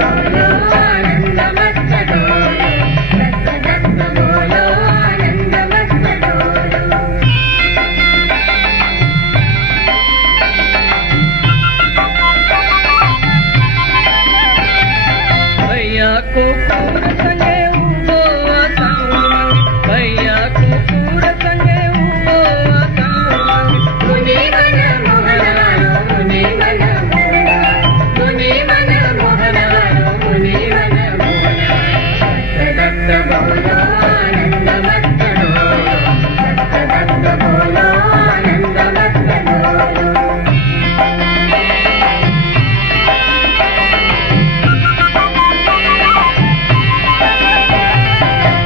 बोलो आनंद मस्त डोलो, दत्त दत्त बोलो आनंद मस्त डोलो। भैया कुकुर संगे उभो असंग मंग, भैया कुकुर संगे उभो असंग मंग। मुनी मन मोहनारो मुनी मन मोहनारो, मुनी मन मोहनारो मुनी मन मोहनारो। दत्त दत्त बोलो आनंद मस्त डोलो, दत्त दत्त बोलो आनंद मस्त डोलो।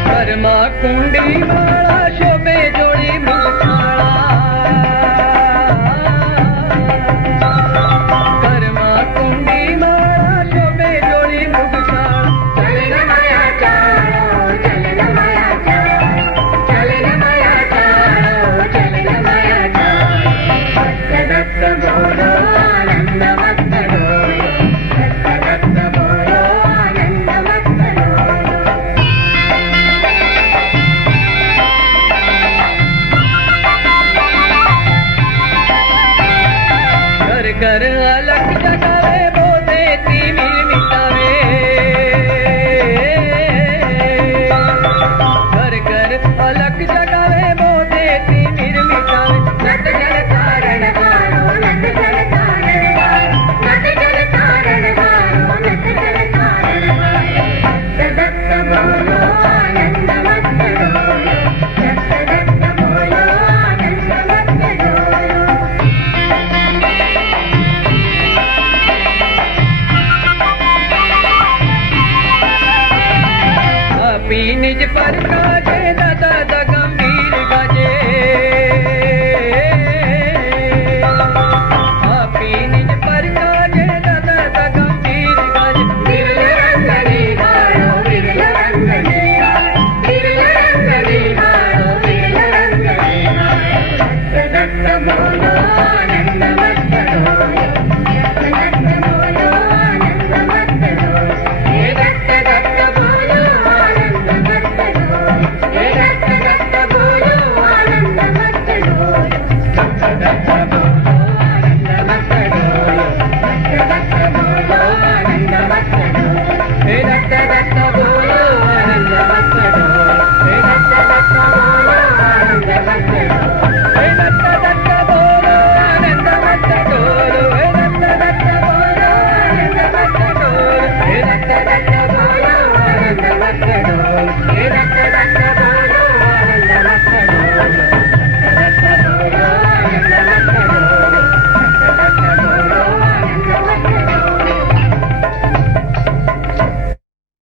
कर्मा कुंडी माळा शोभे जोडी मुलखाळा, कर्मा कुंडी माळा शोभे जोडी मुलखाळा। चलन माया चाळो चलन माया चाळो, चलन माया चाळो चलन माया चाळो। दत्त दत्त बोलो आनंद मस्त डोलो, दत्त दत्त बोलो आनंद मस्त डोलो। घर घर अलग जगावे बोधे तिमिर मिटावे, घर घर अलग जगावे बोधे तिमिर मिटावे। नट जल कारण हारो नट जल कारण हारो, नट जल कारण हारो नट जल कारण हारो। दत्त दत्त बोलो आनंद मस्त डोलो, दत्त दत्त बोलो आनंद मस्त डोलो। अपनी निज प्रकार